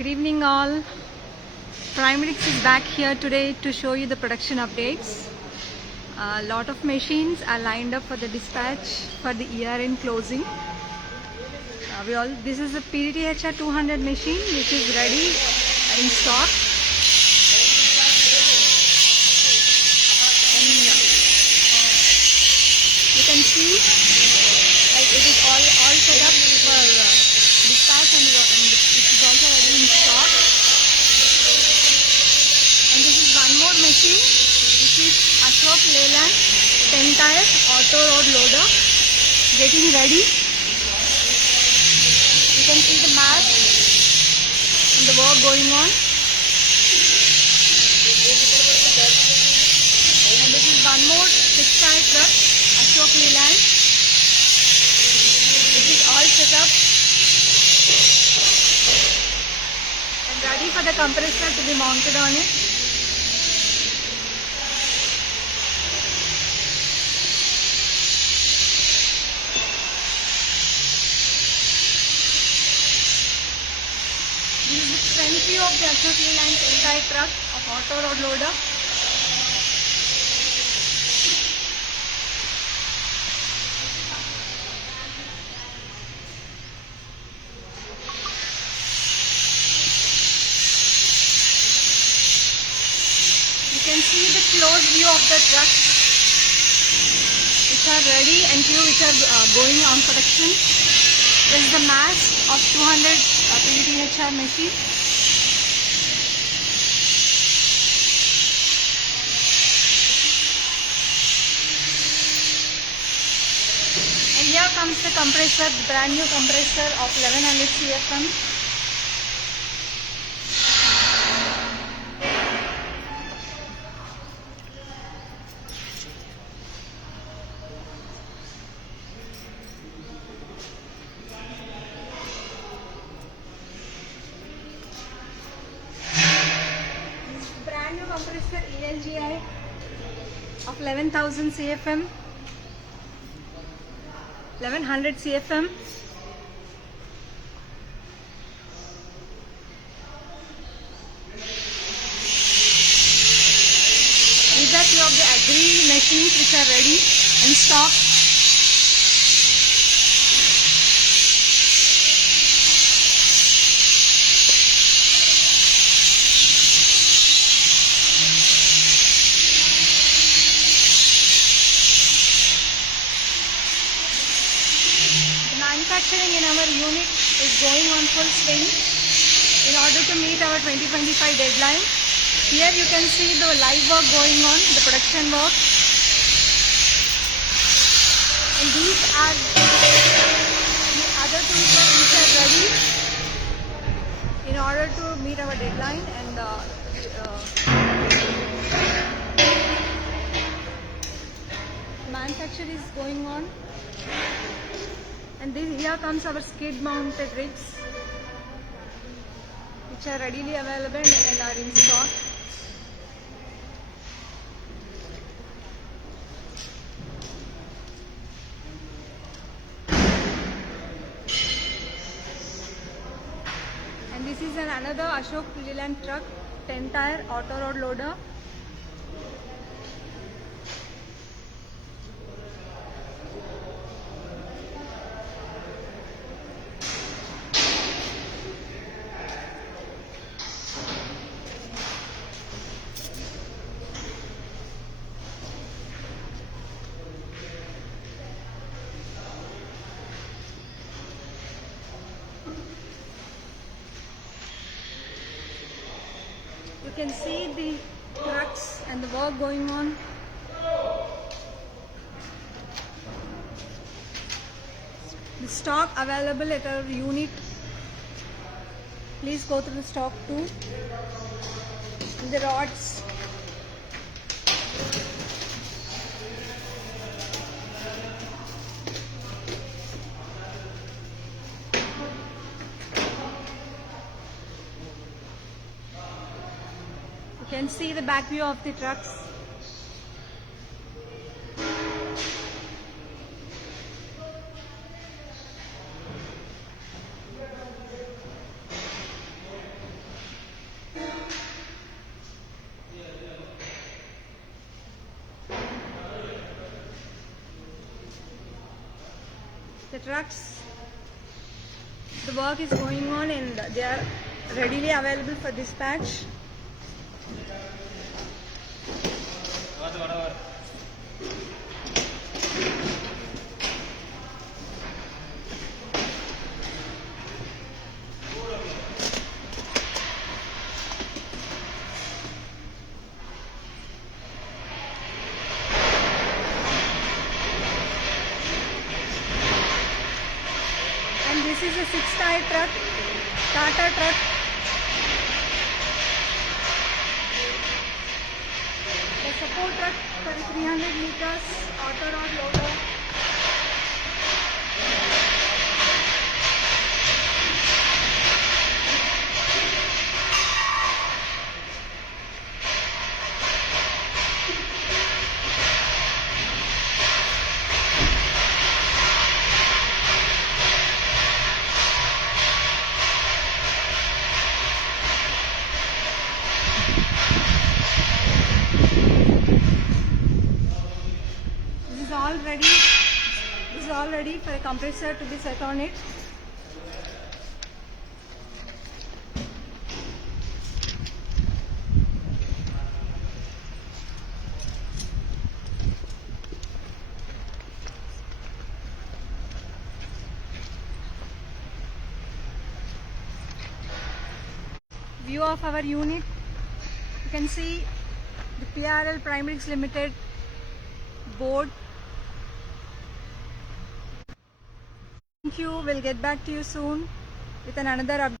Good evening all. Primarix is back here today to show you the production updates. A lot of machines are lined up for the dispatch for the year-end closing. This is a PDTHR 200 machine which is ready in stock. And you can see like it is all set up for dispatch and it is also ready in stock. And this is one more machine which is Ashok Leyland 10 tire auto road loader getting ready. You can see the map and the work going on. And this is one more 6 tire truck Ashok Leyland. This is all set up and ready for the compressor to be mounted on it. This is the front view of the Ashok Leyland 10 tire truck of auto road loader. You can see the close view of the trucks which are ready and few which are going on production. This is the mass of 200 PDTHR machine. And here comes the compressor, the brand new compressor of 1100 CFM. Brand new compressor ELGI of 11,000 CFM, 1100 CFM. These are few of the agri machines which are ready in stock. Manufacturing in our unit is going on full swing in order to meet our 2025 deadline. Here you can see the live work going on, the production work. And these are the other two trucks which are ready in order to meet our deadline. And manufacture is going on. And here comes our skid mounted rigs which are readily available and are in stock. And this is another Ashok Leyland truck 10 tire auto road loader. You can see the trucks and the work going on. The stock available at our unit. Please go through the stock too. And the rods. You can see the back view of the trucks. trucks, the work is going on and they are readily available for dispatch. And this is a 6-tire truck, Tata truck. The support truck for 300 meters, auto rod loader. This is all ready for a compressor to be set on it. View of our unit. You can see the PRL Primaries Limited board. Thank you. We'll get back to you soon with another update.